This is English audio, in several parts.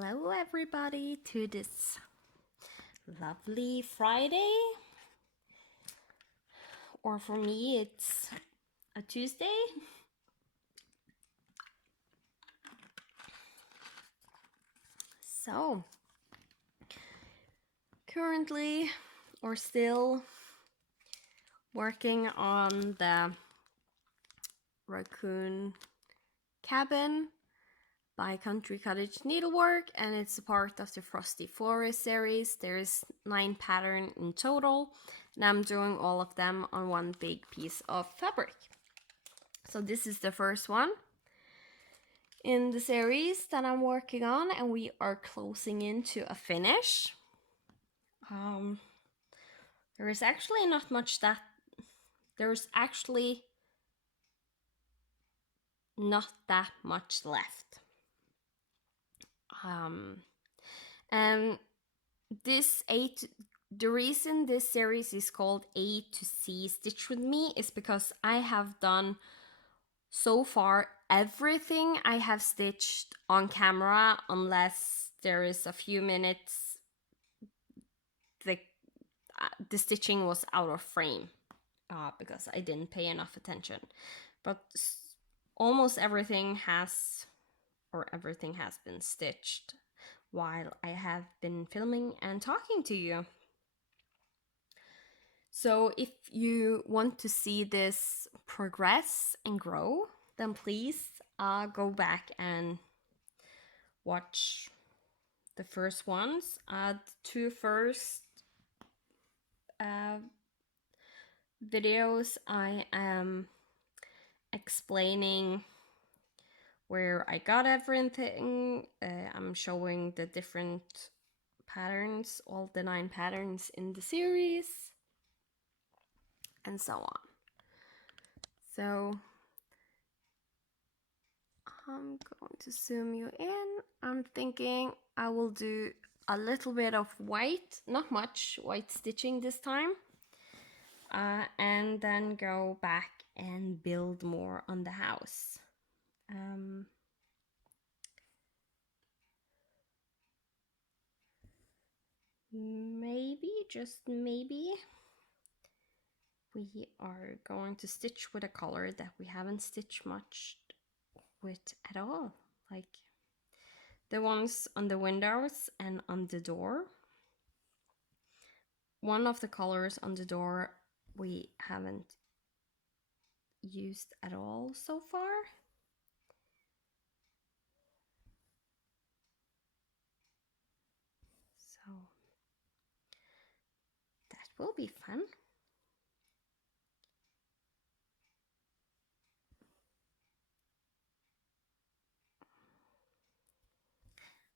Hello everybody to this lovely Friday, or for me it's a Tuesday. So currently or still working on the Racon Cabin by Cottage Needlework, and it's a part of the Frosty Forest series. There's 9 patterns in total, and I'm doing all of them on one big piece of fabric. So this is the first one in the series that I'm working on, and we are closing into a finish. There is actually not much that there's actually not that much left. And the reason this series is called A to C Stitch With Me is because I have done so far everything I have stitched on camera, unless there is a few minutes the stitching was out of frame because I didn't pay enough attention. But almost everything has been stitched while I have been filming and talking to you. So if you want to see this progress and grow, then please go back and watch the first ones. The 2 first videos I am explaining where I got everything. I'm showing the different patterns, all the 9 patterns in the series, and so on. So I'm going to zoom you in. I'm thinking I will do a little bit of white, not much white stitching this time, and then go back and build more on the house. Maybe, just maybe, we are going to stitch with a color that we haven't stitched much with at all, like the ones on the windows and on the door. One of the colors on the door we haven't used at all so far. So that will be fun.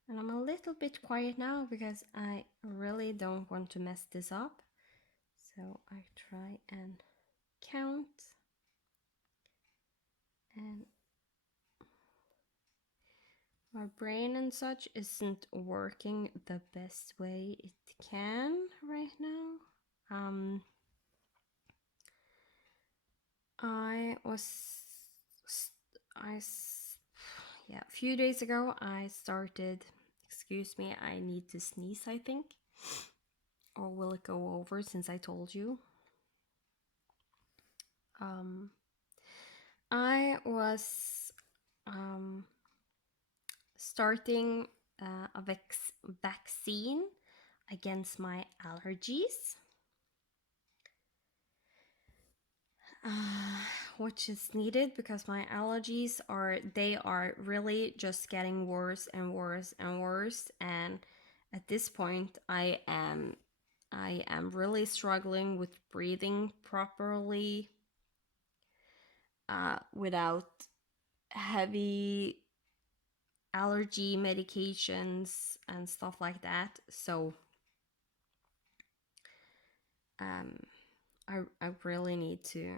And I'm a little bit quiet now because I really don't want to mess this up. So I try and count, and my brain and such isn't working the best way it can right now. A few days ago I started, excuse me, I need to sneeze, I think. Or will it go over since I told you? I was starting a vaccine against my allergies, which is needed because my allergies are really just getting worse and worse and worse, and at this point I am really struggling with breathing properly without heavy allergy medications and stuff like that. So I really need to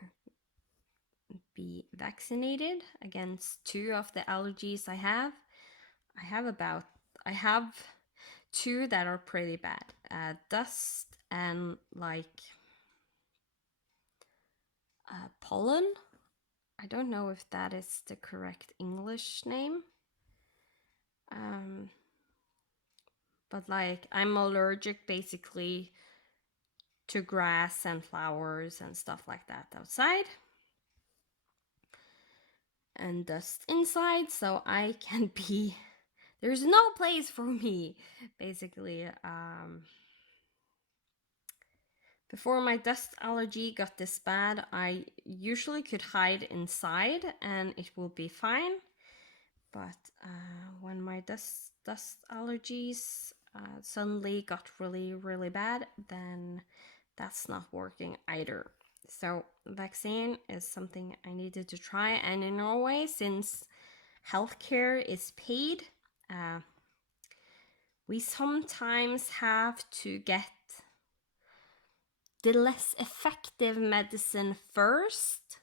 be vaccinated against 2 of the allergies I have. I have 2 that are pretty bad. Dust and pollen. I don't know if that is the correct English name. But like, I'm allergic basically to grass and flowers and stuff like that outside, and dust inside, so I can be, there's no place for me basically. Before my dust allergy got this bad, I usually could hide inside and it will be fine. But when my dust allergies suddenly got really, really bad, then that's not working either. So vaccine is something I needed to try. And in Norway, since healthcare is paid, we sometimes have to get the less effective medicine first,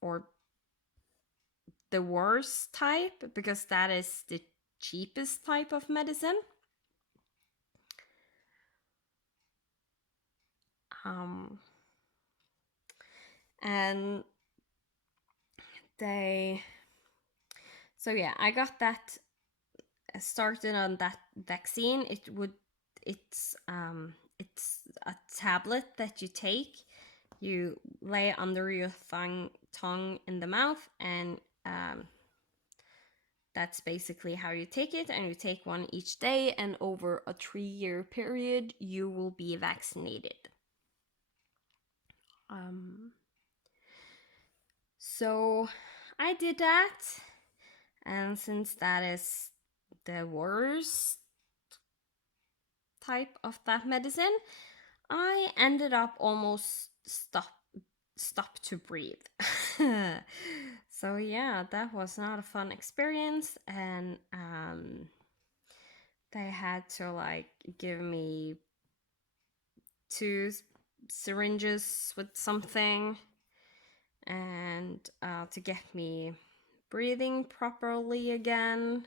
or the worst type, because that is the cheapest type of medicine. And so yeah, I got that started on that vaccine. It's a tablet that you take, you lay under your tongue in the mouth, and that's basically how you take it, and you take one each day, and over a 3-year period you will be vaccinated. So I did that, and since that is the worst type of that medicine, I ended up almost stop to breathe. So yeah, that was not a fun experience, and they had to like give me 2 syringes with something, and to get me breathing properly again.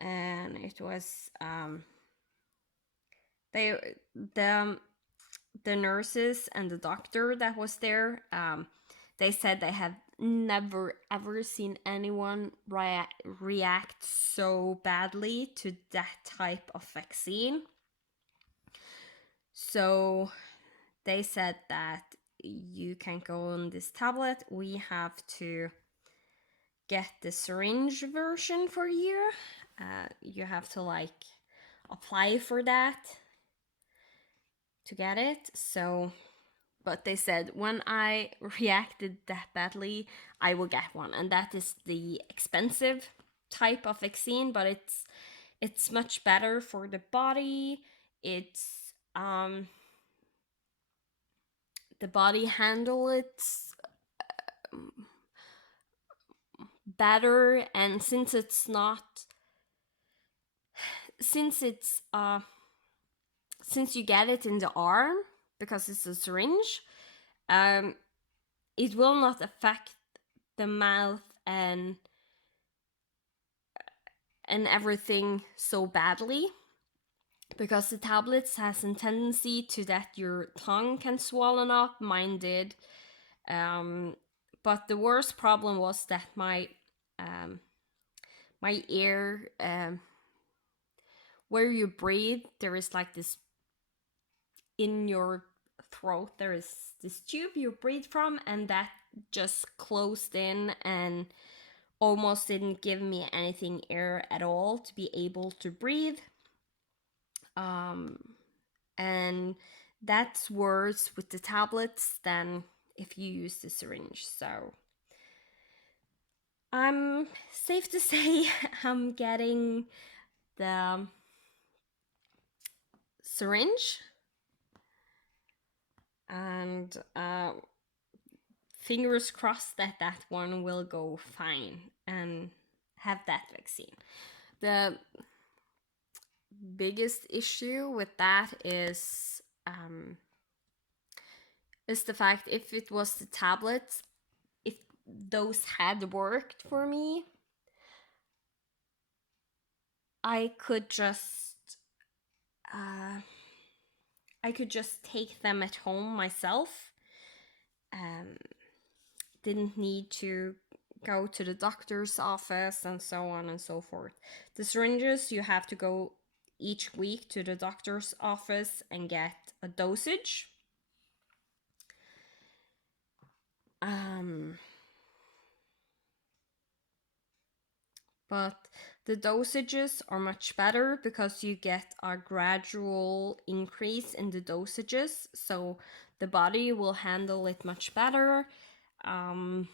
And it was they the nurses and the doctor that was there, they said they have never ever seen anyone react so badly to that type of vaccine. So they said that you can't go on this tablet. We have to get the syringe version for you. You have to like apply for that to get it. So, but they said when I reacted that badly, I will get one, and that is the expensive type of vaccine, but it's much better for the body. It's the body handle it better, and since it's since you get it in the arm because it's a syringe, it will not affect the mouth and everything so badly, because the tablets has a tendency to that your tongue can swollen up. Mine did. But the worst problem was that my ear, where you breathe, there is like this in your throat, there is this tube you breathe from, and that just closed in and almost didn't give me anything air at all to be able to breathe. And that's worse with the tablets than if you use the syringe. So I'm safe to say I'm getting the syringe, and fingers crossed that that one will go fine and have that vaccine. The biggest issue with that is the fact, if it was the tablets, if those had worked for me, I could just take them at home myself. Didn't need to go to the doctor's office and so on and so forth. The syringes, you have to go each week to the doctor's office and get a dosage. But the dosages are much better because you get a gradual increase in the dosages, so the body will handle it much better. And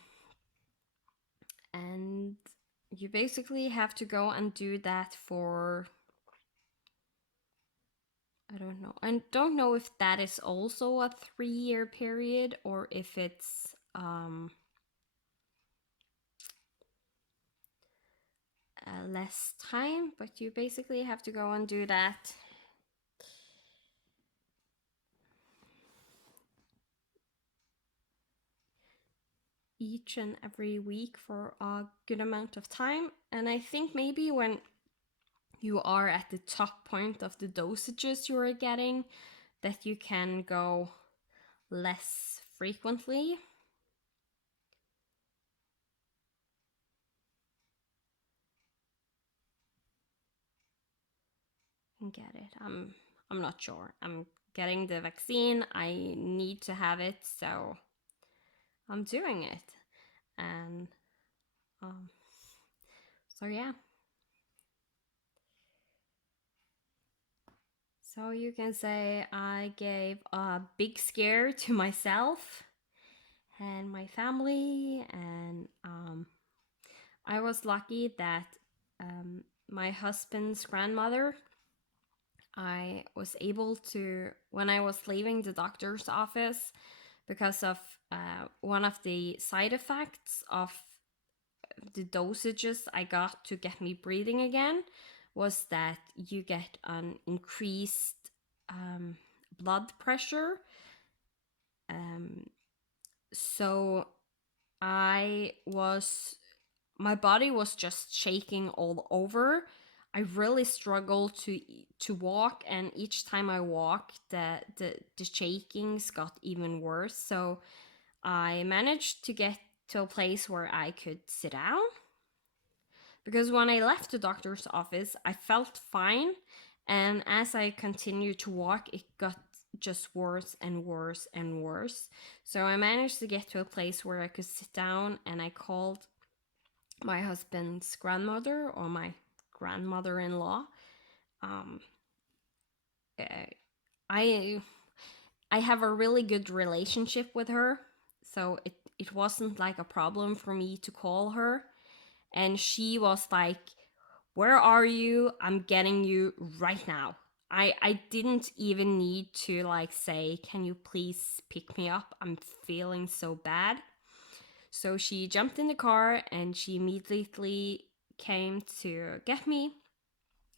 you basically have to go and do that for, I don't know if that is also a 3-year period or if it's less time, but you basically have to go and do that each and every week for a good amount of time. And I think maybe when you are at the top point of the dosages you are getting, that you can go less frequently. And get it. I'm not sure. I'm getting the vaccine. I need to have it, so I'm doing it. And so yeah. So you can say I gave a big scare to myself and my family, and I was lucky that my husband's grandmother, I was able to, when I was leaving the doctor's office, because of one of the side effects of the dosages I got to get me breathing again, was that you get an increased blood pressure. So my body was just shaking all over. I really struggled to walk, and each time I walked, the shakings got even worse. So I managed to get to a place where I could sit down, because when I left the doctor's office, I felt fine, and as I continued to walk, it got just worse and worse and worse. So I managed to get to a place where I could sit down, and I called my husband's grandmother, or my grandmother-in-law. I I have a really good relationship with her, so it wasn't like a problem for me to call her. And she was like, "Where are you? I'm getting you right now." I didn't even need to like say, "Can you please pick me up? I'm feeling so bad." So she jumped in the car and she immediately came to get me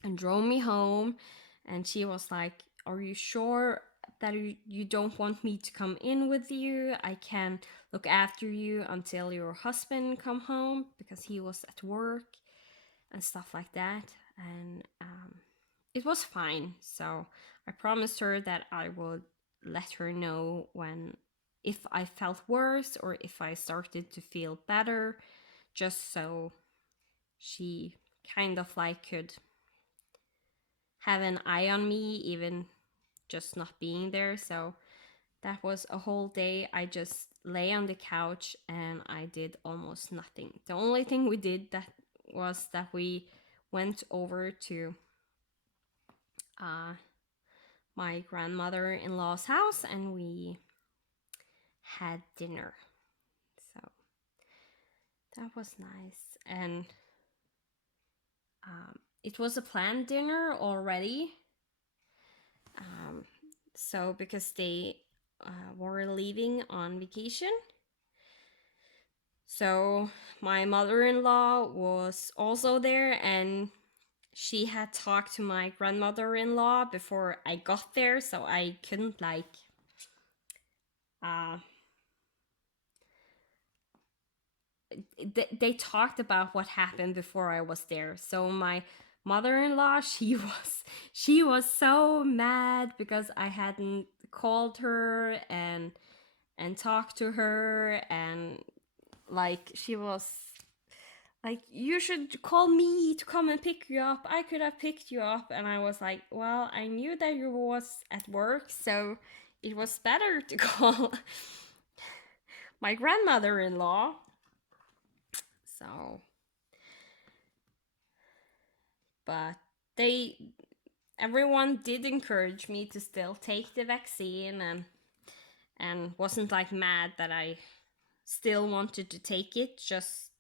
and drove me home. And she was like, "Are you sure that you don't want me to come in with you? I can look after you until your husband come home," because he was at work and stuff like that. And it was fine. So I promised her that I would let her know when, if I felt worse or if I started to feel better, just so she kind of like could have an eye on me, even just not being there. So that was a whole day. I just lay on the couch and I did almost nothing. The only thing we did that was that we went over to my grandmother-in-law's house and we had dinner. So that was nice. And it was a planned dinner already. So because they were leaving on vacation. So my mother-in-law was also there, and she had talked to my grandmother-in-law before I got there, so I couldn't like they talked about what happened before I was there. So my mother-in-law, she was so mad because I hadn't called her and talked to her, and like she was like, you should call me to come and pick you up. I could have picked you up. And I was like, well, I knew that you was at work, so it was better to call my grandmother-in-law. So, but they everyone did encourage me to still take the vaccine, and wasn't like mad that I still wanted to take it, just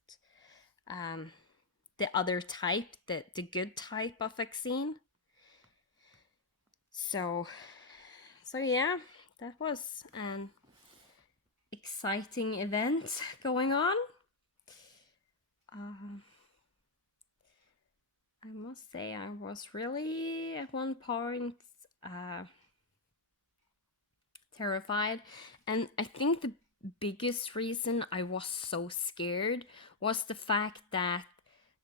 um the other type, the good type of vaccine. So yeah, that was an exciting event going on. Um, I must say, I was really at one point uh, terrified, and I think the biggest reason I was so scared was the fact that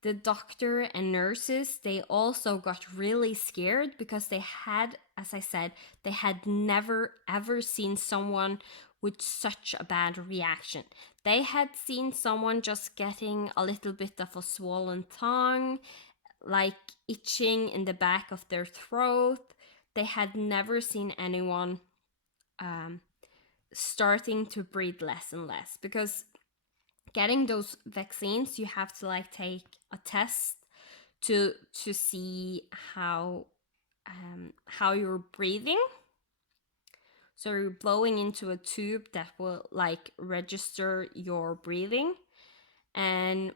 the doctor and nurses, they also got really scared because they had, as I said, they had never ever seen someone with such a bad reaction. They had seen someone just getting a little bit of a swollen tongue, like itching in the back of their throat. They had never seen anyone um, starting to breathe less and less, because getting those vaccines, you have to like take a test to see how you're breathing. So you're blowing into a tube that will like register your breathing. And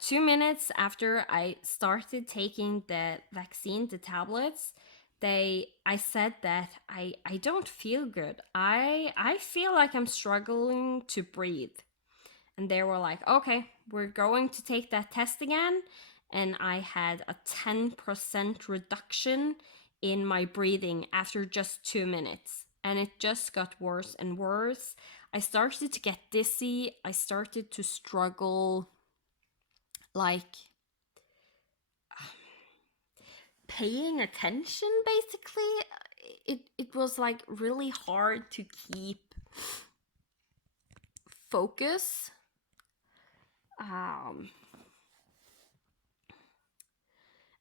2 minutes after I started taking the vaccine, the tablets, I said that I don't feel good. I feel like I'm struggling to breathe. And they were like, okay, we're going to take that test again. And I had a 10% reduction in my breathing after just 2 minutes. And it just got worse and worse. I started to get dizzy. I started to struggle, like paying attention, basically. It was like really hard to keep focus. Um,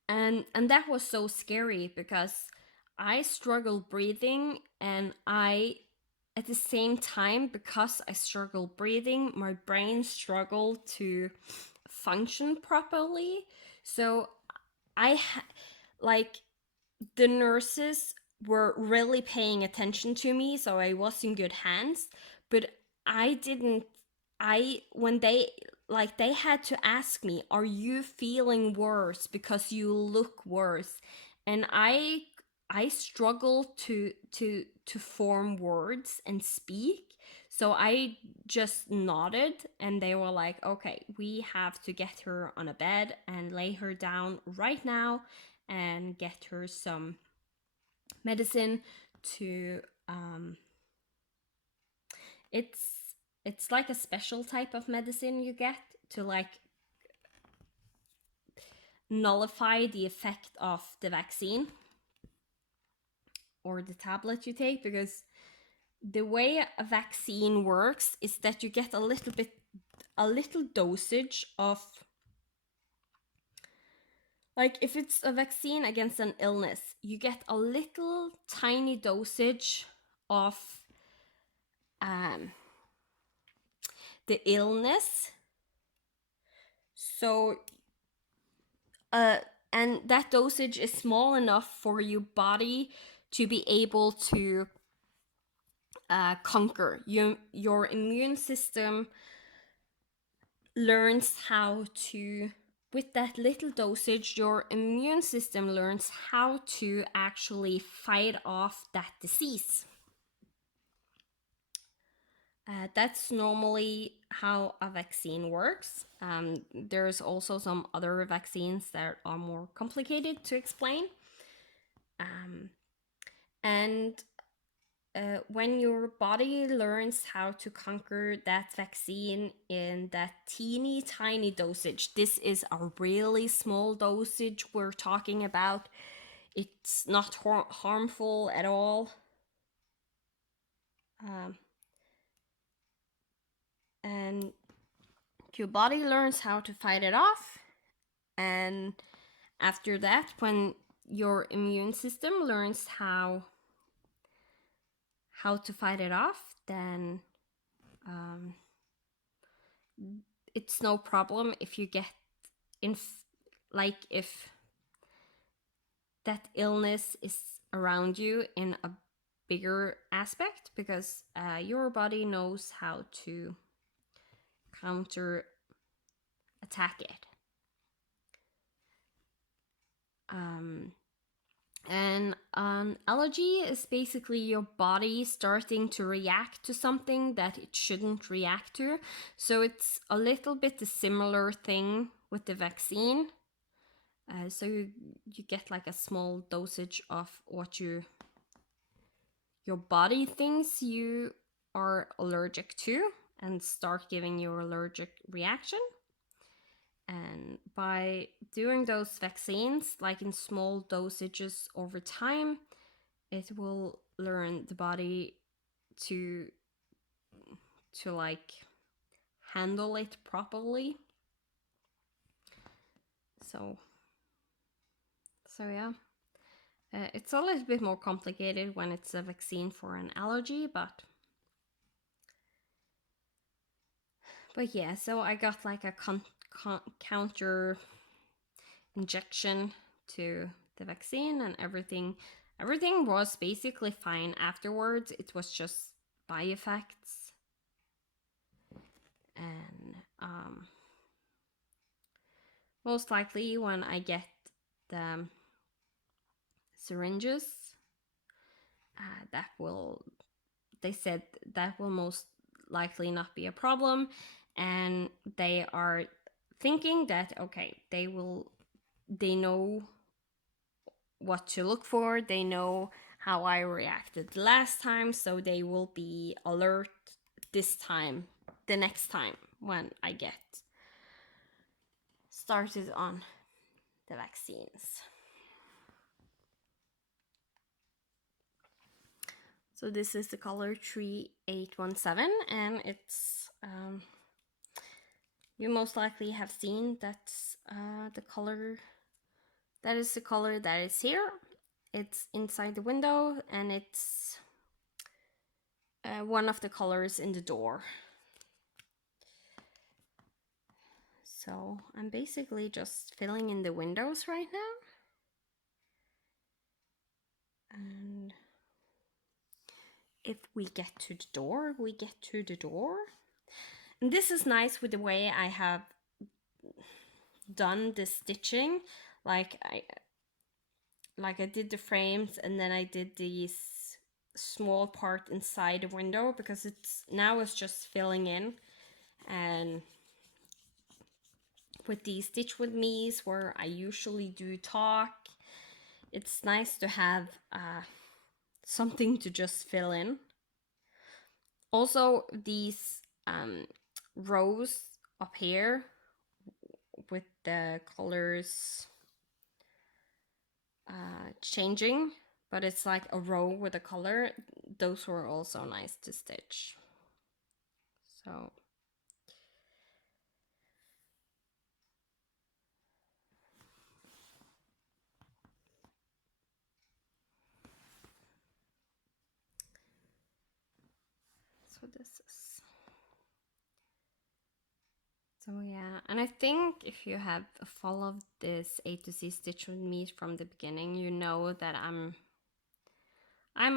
and that was so scary because I struggled breathing, and I at the same time, because I struggled breathing, my brain struggled to function properly. So like the nurses were really paying attention to me, so I was in good hands. But I didn't. I when they had to ask me, "Are you feeling worse? Because you look worse," and I struggled to form words and speak. So I just nodded, and they were like, "Okay, we have to get her on a bed and lay her down right now and get her some medicine to it's it's like a special type of medicine you get to like nullify the effect of the vaccine or the tablet you take, because the way a vaccine works is that you get a little dosage of, like, if it's a vaccine against an illness, you get a little tiny dosage of um, the illness. So, and that dosage is small enough for your body to be able to conquer. Your immune system learns how to, with that little dosage, your immune system learns how to actually fight off that disease. That's normally how a vaccine works. There's also some other vaccines that are more complicated to explain. And when your body learns how to conquer that vaccine in that teeny tiny dosage, this is a really small dosage we're talking about. It's not harmful at all. And your body learns how to fight it off, and after that, when your immune system learns how to fight it off, then it's no problem if you get like if that illness is around you in a bigger aspect, because your body knows how to counter attack it. And an allergy is basically your body starting to react to something that it shouldn't react to. So it's a little bit a similar thing with the vaccine. So you get like a small dosage of what your body thinks you are allergic to, and start giving you an allergic reaction. And by doing those vaccines, like in small dosages over time, it will learn the body to like handle it properly. So yeah. It's a little bit more complicated when it's a vaccine for an allergy, but yeah, so I got like a counter injection to the vaccine, and everything was basically fine afterwards. It was just by effects. And most likely when I get the syringes, they said that will most likely not be a problem, and they are thinking that okay, they know what to look for, they know how I reacted last time, so they will be alert this time, the next time when I get started on the vaccines. So this is the color 3817, and it's you most likely have seen that's the color. That is the color that is here. It's inside the window, and it's one of the colors in the door. So I'm basically just filling in the windows right now. And if we get to the door, we get to the door. And this is nice with the way I have done the stitching. Like I did the frames, and then I did these small part inside the window, because it's just filling in. And with these Stitch With Me's, where I usually do talk, it's nice to have something to just fill in. Also, these rows up here with the colors changing, but it's like a row with a color, those were also nice to stitch. So this is, so yeah. And I think if you have followed this A to Z Stitch With Me from the beginning, you know that I'm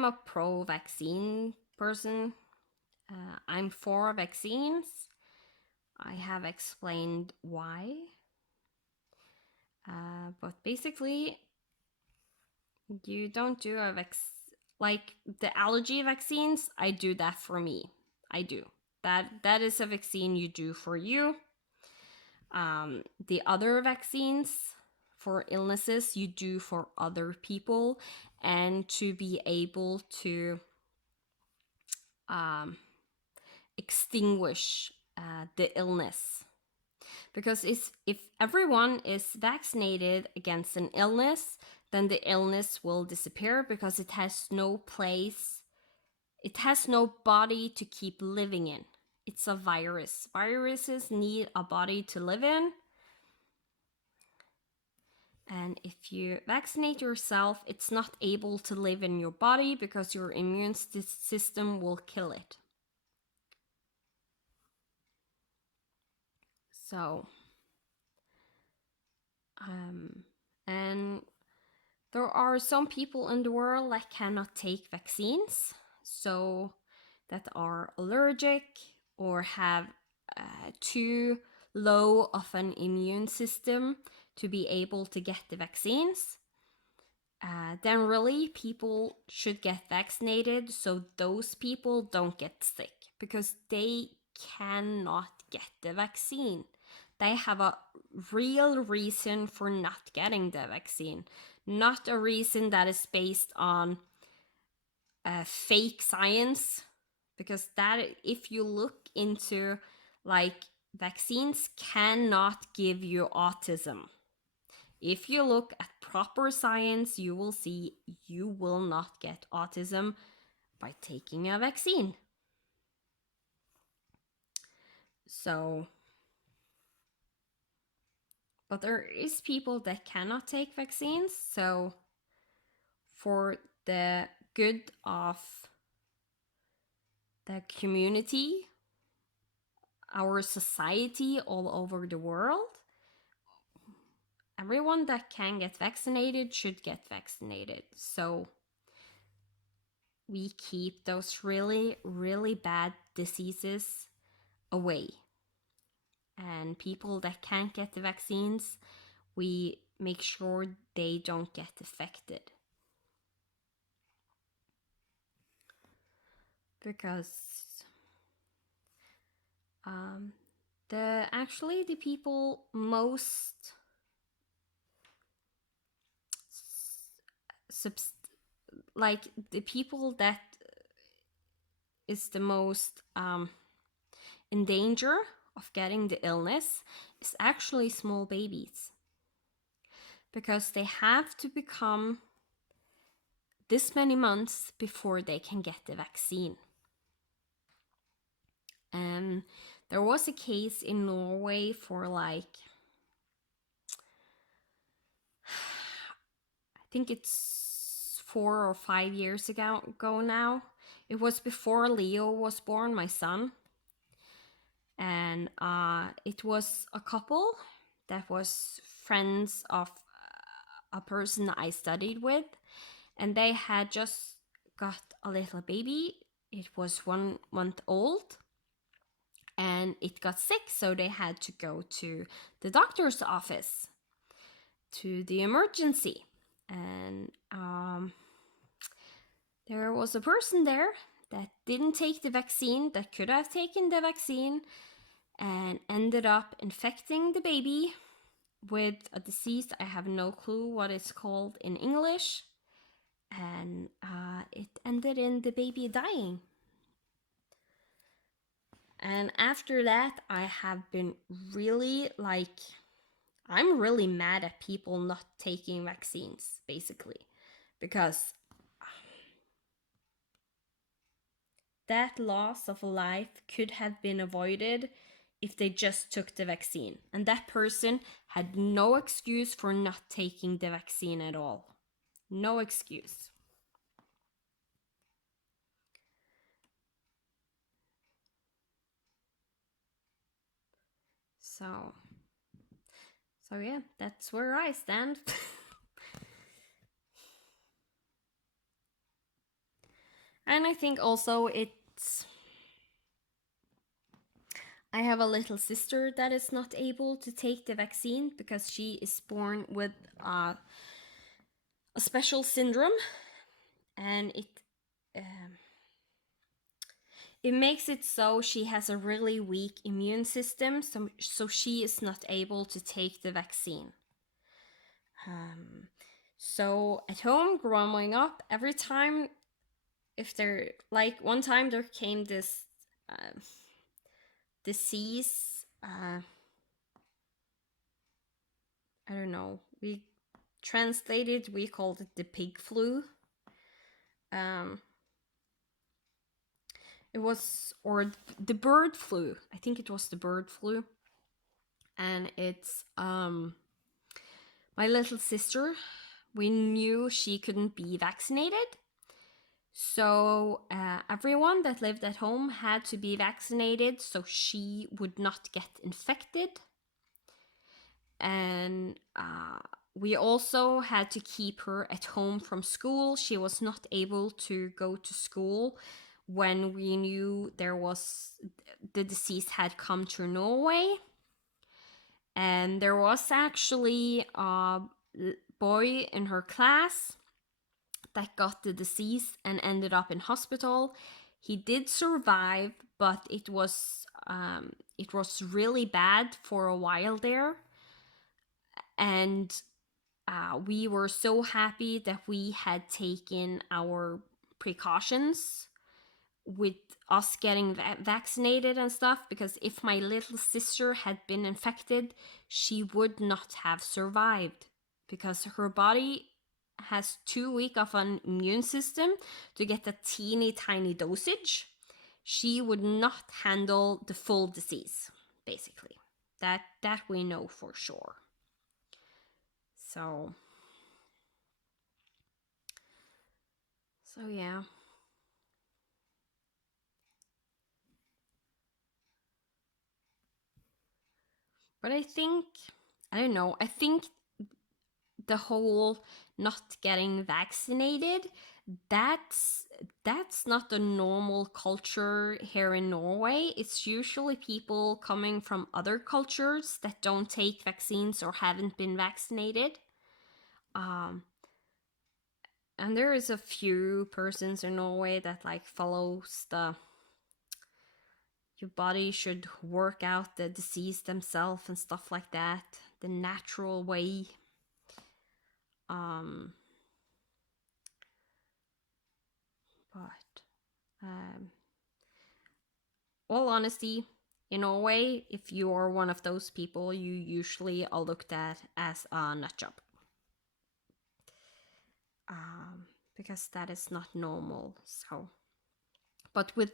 a pro vaccine person. I'm for vaccines. I have explained why. But basically, you don't do a like the allergy vaccines. I do that for me. I do. That is a vaccine you do for you. The other vaccines for illnesses you do for other people, and to be able to extinguish the illness. Because if everyone is vaccinated against an illness, then the illness will disappear, because it has no place, it has no body to keep living in. it's a virus. Viruses need a body to live in. And if you vaccinate yourself, it's not able to live in your body because your immune system will kill it. So, and there are some people in the world that cannot take vaccines, so that are allergic or have too low of an immune system to be able to get the vaccines. Then really people should get vaccinated so those people don't get sick, because they cannot get the vaccine. They have a real reason for not getting the vaccine, not a reason that is based on fake science. Because that, if you look into, like, vaccines cannot give you autism. If you look at proper science, you will see you will not get autism by taking a vaccine. So, but there is people that cannot take vaccines. So, for the good of the community, our society all over the world, everyone that can get vaccinated should get vaccinated. So we keep those really, really bad diseases away. And people that can't get the vaccines, we make sure they don't get affected. Because the people most like the people that is the most in danger of getting the illness is actually small babies, because they have to become this many months before they can get the vaccine. And there was a case in Norway for like, I think it's 4 or 5 years ago now. It was before Leo was born, my son. And it was a couple that was friends of a person I studied with. And they had just got a little baby. It was 1 month old. And it got sick, so they had to go to the doctor's office, to the emergency. And there was a person there that didn't take the vaccine, that could have taken the vaccine, and ended up infecting the baby with a disease I have no clue what it's called in English. And it ended in the baby dying. And after that, I have been really I'm really mad at people not taking vaccines, basically. Because that loss of a life could have been avoided if they just took the vaccine. And that person had no excuse for not taking the vaccine at all. No excuse. So yeah, that's where I stand. And I think also I have a little sister that is not able to take the vaccine because she is born with a special syndrome, and it makes it so she has a really weak immune system, so she is not able to take the vaccine. So at home growing up, every time, if there, like one time there came this disease, I don't know, we called it the pig flu. it was, or the bird flu. I think it was the bird flu. And it's my little sister. We knew she couldn't be vaccinated. So everyone that lived at home had to be vaccinated so she would not get infected. And we also had to keep her at home from school. She was not able to go to school when we knew the disease had come to Norway. And there was actually a boy in her class that got the disease and ended up in hospital. He did survive, but it was really bad for a while there. And we were so happy that we had taken our precautions with us getting vaccinated and stuff, because if my little sister had been infected, she would not have survived, because her body has too weak of an immune system to get a teeny tiny dosage. She would not handle the full disease, basically. That we know for sure. So yeah. But I don't know, I think the whole not getting vaccinated, that's not the normal culture here in Norway. It's usually people coming from other cultures that don't take vaccines or haven't been vaccinated. And there is a few persons in Norway that like follows the your body should work out the disease themselves and stuff like that, the natural way. But all honesty, in Norway, if you are one of those people, you usually are looked at as a nut job. Because that is not normal. So, but with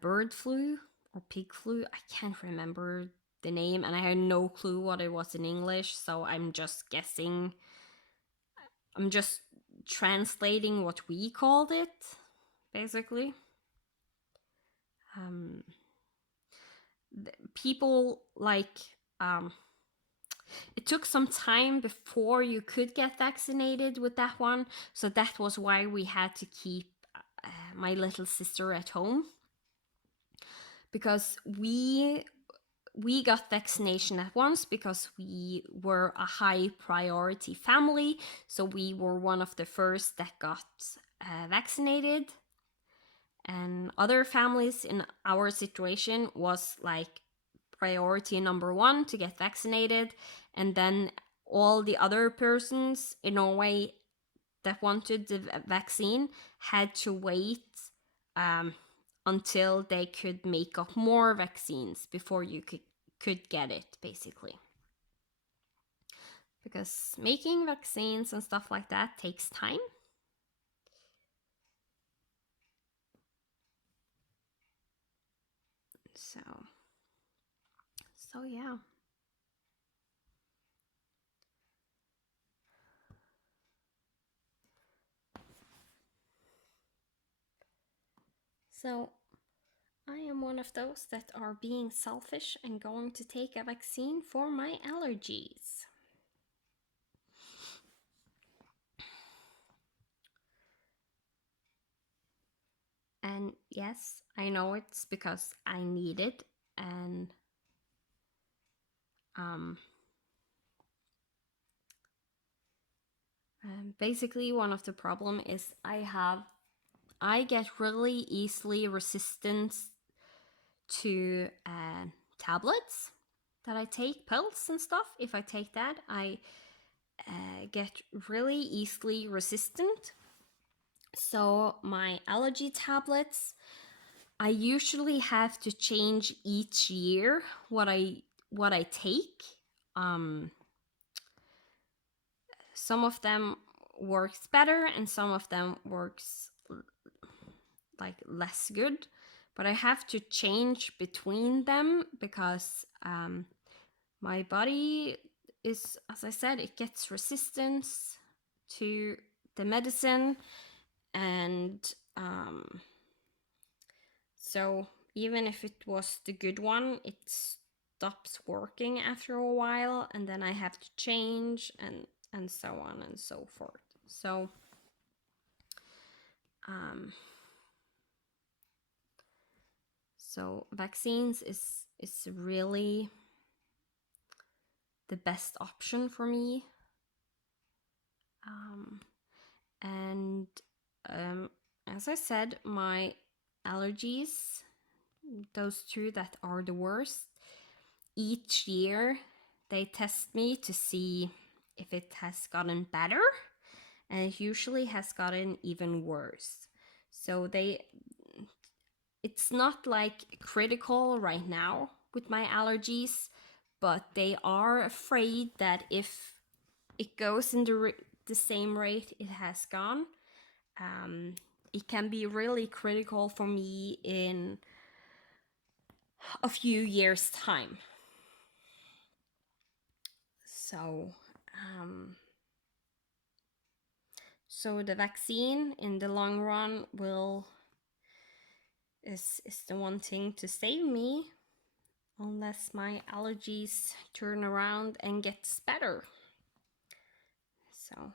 bird flu or pig flu, I can't remember the name, and I had no clue what it was in English, so I'm just guessing. I'm just translating what we called it, basically. People like it took some time before you could get vaccinated with that one, so that was why we had to keep my little sister at home, because we got vaccination at once because we were a high priority family, so we were one of the first that got vaccinated. And other families in our situation was like priority number 1 to get vaccinated, and then all the other persons in Norway that wanted the vaccine had to wait until they could make up more vaccines before you could get it, basically. Because making vaccines and stuff like that takes time. So yeah. So I am one of those that are being selfish and going to take a vaccine for my allergies. And yes, I know it's because I need it, and basically one of the problem is I get really easily resistant to tablets that I take, pills and stuff. If I take that, I get really easily resistant. So my allergy tablets, I usually have to change each year what I take. Some of them works better and some of them works like less good, but I have to change between them because my body is, as I said, it gets resistance to the medicine, and so even if it was the good one, it stops working after a while, and then I have to change, and so on and so forth. So vaccines is really the best option for me. And as I said, my allergies, those two that are the worst, each year they test me to see if it has gotten better, and it usually has gotten even worse. So it's not like critical right now with my allergies, but they are afraid that if it goes in the same rate it has gone, it can be really critical for me in a few years' time. So, so the vaccine in the long run is the one thing to save me, unless my allergies turn around and gets better. So,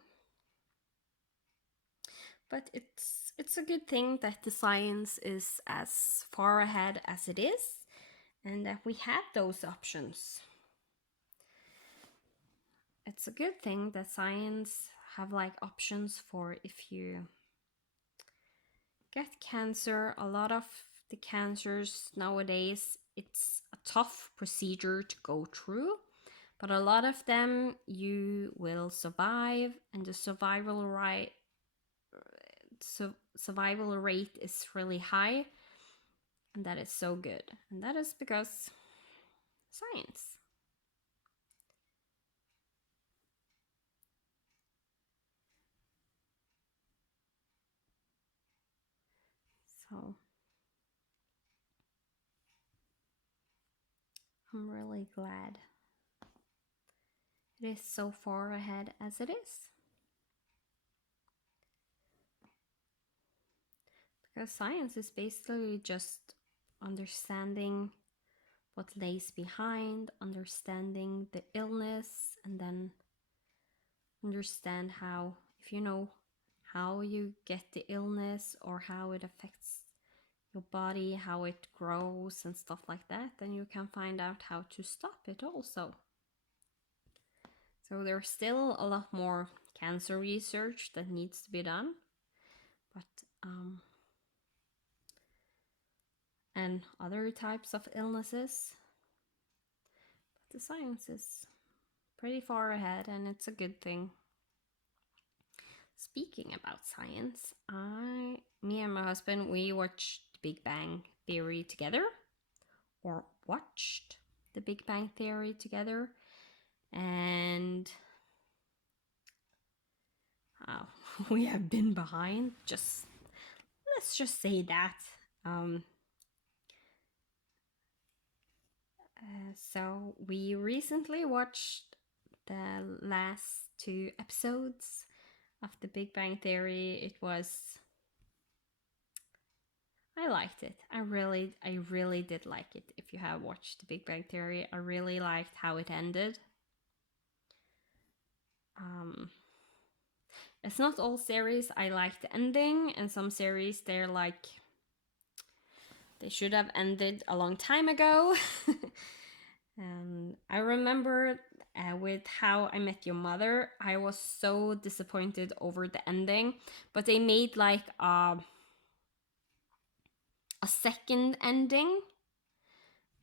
but it's a good thing that the science is as far ahead as it is, and that we have those options. It's a good thing that science have like options for if you get cancer. A lot of the cancers nowadays, it's a tough procedure to go through, but a lot of them you will survive, and the survival rate is really high, and that is so good, and that is because science. So I'm really glad it is so far ahead as it is, because science is basically just understanding what lays behind, understanding the illness, and then understand how, if you know how you get the illness or how it affects your body, how it grows and stuff like that, then you can find out how to stop it also. So there's still a lot more cancer research that needs to be done, but and other types of illnesses. But the science is pretty far ahead, and it's a good thing. Speaking about science, me and my husband, we watched The Big Bang Theory together, or watched The Big Bang Theory together, and we have been behind. Let's just say that. So we recently watched the last two episodes of The Big Bang Theory. I liked it. I really did like it. If you have watched The Big Bang Theory, I really liked how it ended. It's not all series I like the ending, and some series they should have ended a long time ago. And I remember with How I Met Your Mother, I was so disappointed over the ending, but they made like a second ending,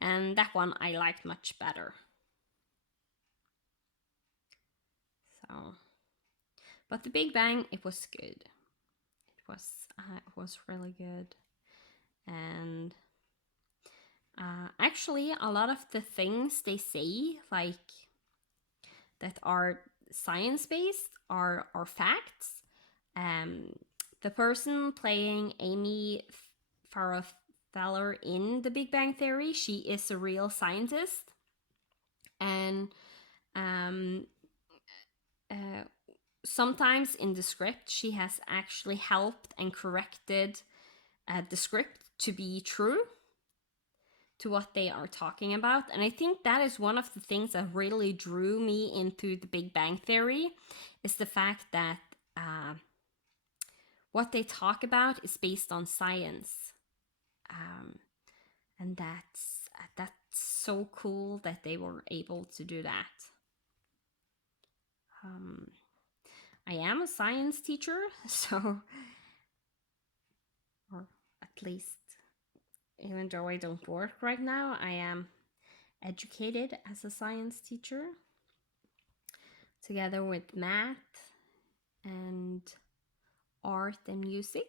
and that one I liked much better. So, but The Big Bang, it was good. It was really good, and actually, a lot of the things they say, like that are science based, are facts. The person playing Amy Farrah Fowler in The Big Bang Theory. She is a real scientist, and um, uh, sometimes in the script she has actually helped and corrected the script to be true to what they are talking about. And I think that is one of the things that really drew me into The Big Bang Theory, is the fact that what they talk about is based on science. And that's so cool that they were able to do that. I am a science teacher, so, or at least, even though I don't work right now, I am educated as a science teacher, together with math and art and music.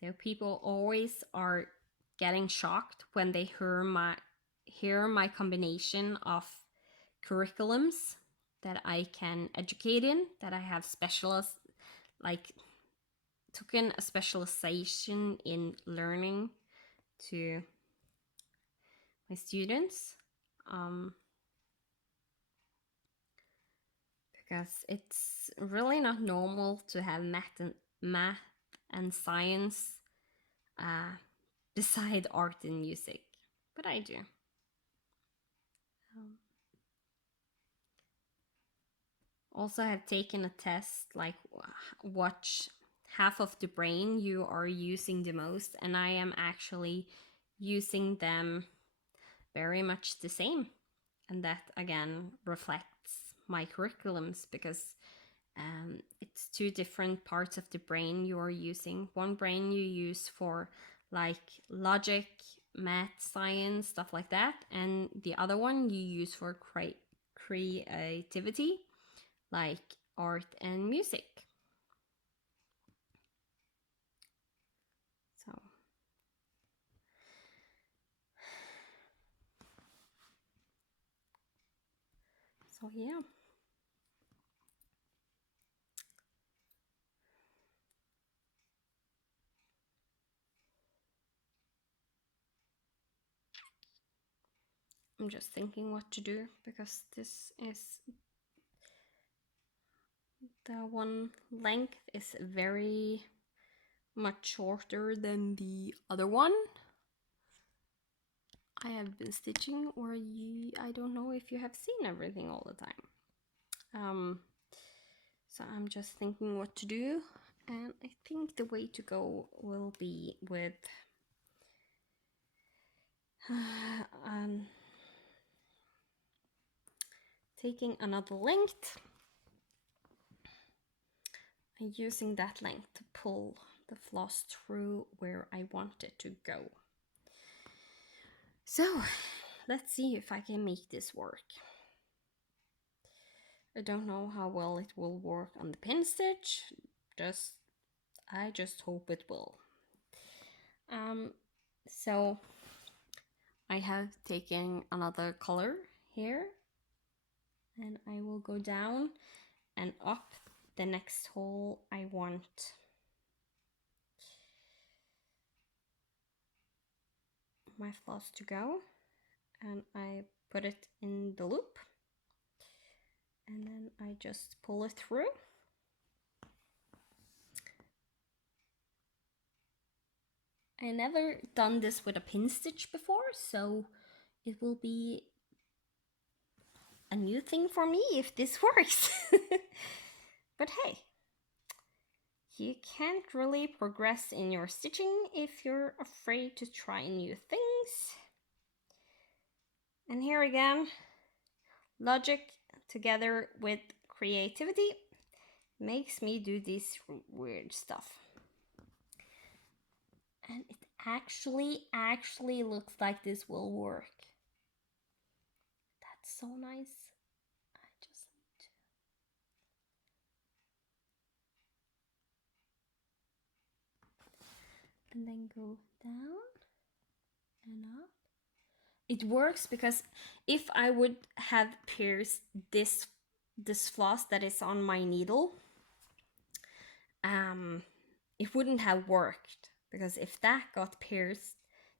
So people always are getting shocked when they hear my combination of curriculums that I can educate in, that I have taken a specialization in learning to my students. Because it's really not normal to have math and science beside art and music, but I do. Also have taken a test, like watch half of the brain you are using the most, and I am actually using them very much the same. And that again reflects my curriculums, because it's two different parts of the brain you are using. One brain you use for like logic, math, science, stuff like that, and the other one you use for creativity, like art and music. So yeah. I'm just thinking what to do, because this is the one length is very much shorter than the other one I have been stitching, or I don't know if you have seen everything all the time. So I'm just thinking what to do, and I think the way to go will be with taking another length and using that length to pull the floss through where I want it to go. So let's see if I can make this work. I don't know how well it will work on the pin stitch. I just hope it will. So I have taken another color here, and I will go down and up the next hole I want my floss to go, and I put it in the loop, and then I just pull it through. I never done this with a pin stitch before, so it will be a new thing for me if this works. But hey, you can't really progress in your stitching if you're afraid to try new things. And here again, logic together with creativity makes me do this weird stuff. And it actually looks like this will work. That's so nice. I just need to... And then go down and up. It works because if I would have pierced this floss that is on my needle, it wouldn't have worked. because if that got pierced,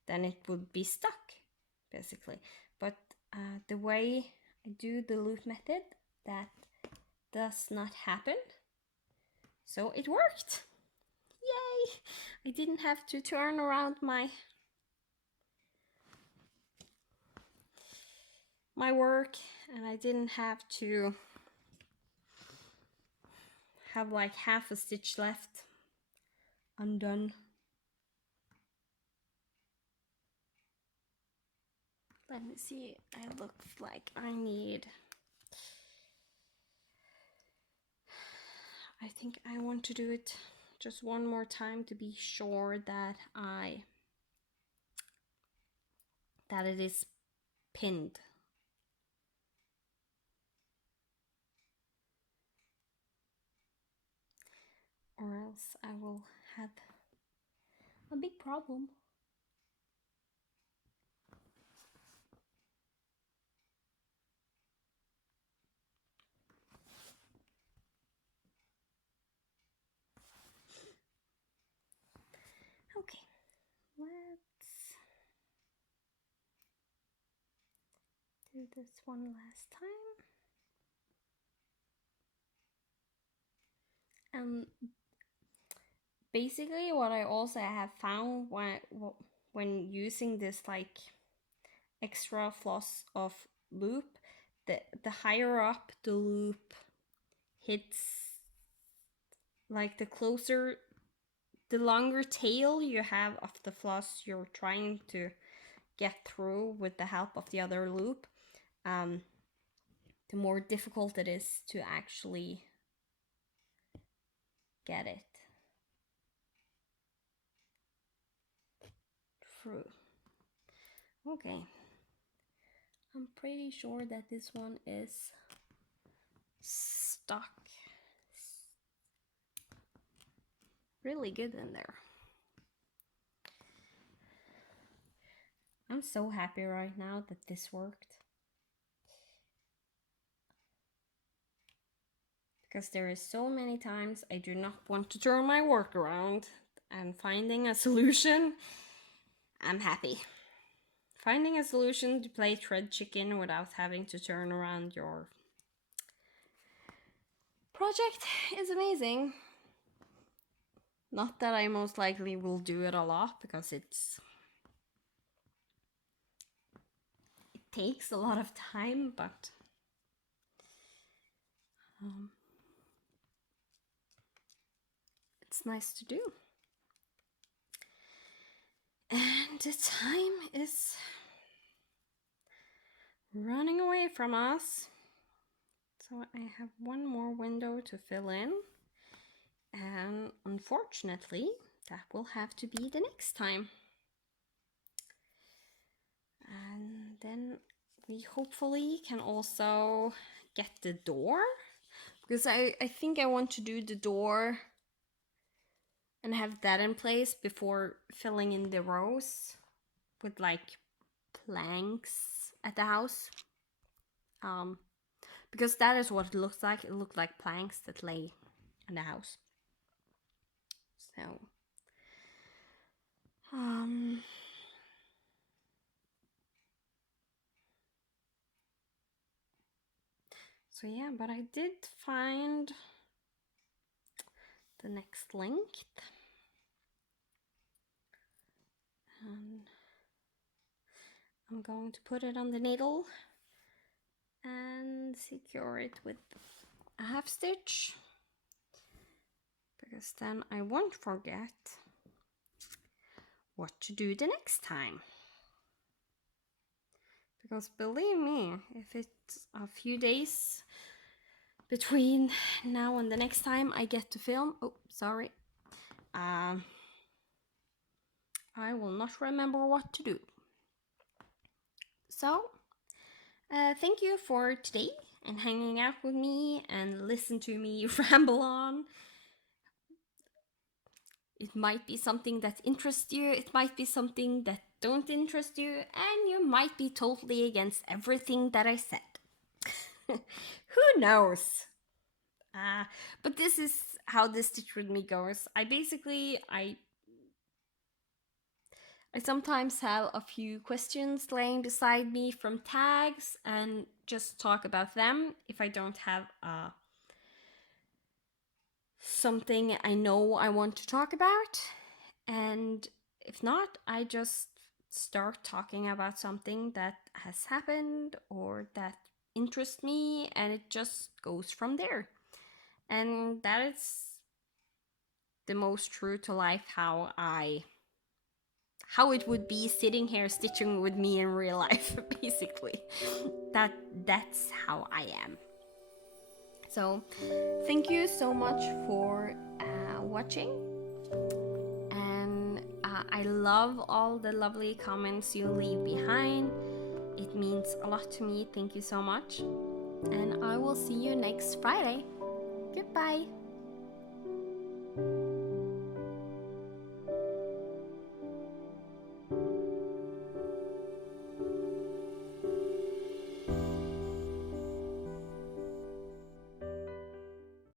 then it would be stuck, basically. But the way I do the loop method, that does not happen. So it worked. Yay! I didn't have to turn around my work, and I didn't have to have like half a stitch left undone. Let me see. I look like I need. I think I want to do it just one more time to be sure that it is pinned. Or else I will have a big problem. Okay, let's do this one last time. Basically what I also have found when using this like extra floss of loop, the higher up the loop hits, like the longer tail you have of the floss you're trying to get through with the help of the other loop, the more difficult it is to actually get it through. Okay, I'm pretty sure that this one is stuck really good in there. I'm so happy right now that this worked, because there is so many times I do not want to turn my work around, and finding a solution, I'm happy. Finding a solution to play thread chicken without having to turn around your project is amazing. Not that I most likely will do it a lot, because it takes a lot of time, but it's nice to do. And the time is running away from us. So I have one more window to fill in. And unfortunately, that will have to be the next time. And then we hopefully can also get the door, because I think I want to do the door and have that in place before filling in the rows with like planks at the house. Because that is what it looks like. It looked like planks that lay in the house. So yeah, but I did find the next length, and I'm going to put it on the needle and secure it with a half stitch, because then I won't forget what to do the next time. Because believe me, if it's a few days between now and the next time I get to film, I will not remember what to do. So thank you for today and hanging out with me and listen to me ramble on. It might be something that interests you, it might be something that don't interest you, and you might be totally against everything that I said. Who knows? But this is how the Stitch With Me goes. I I sometimes have a few questions laying beside me from tags and just talk about them if I don't have something I know I want to talk about. And if not, I just start talking about something that has happened or that interests me, and it just goes from there. And that is the most true to life how it would be sitting here stitching with me in real life, basically. That's how I am. So thank you so much for watching, and I love all the lovely comments you leave behind. It means a lot to me. Thank you so much, and I will see you next Friday. Goodbye.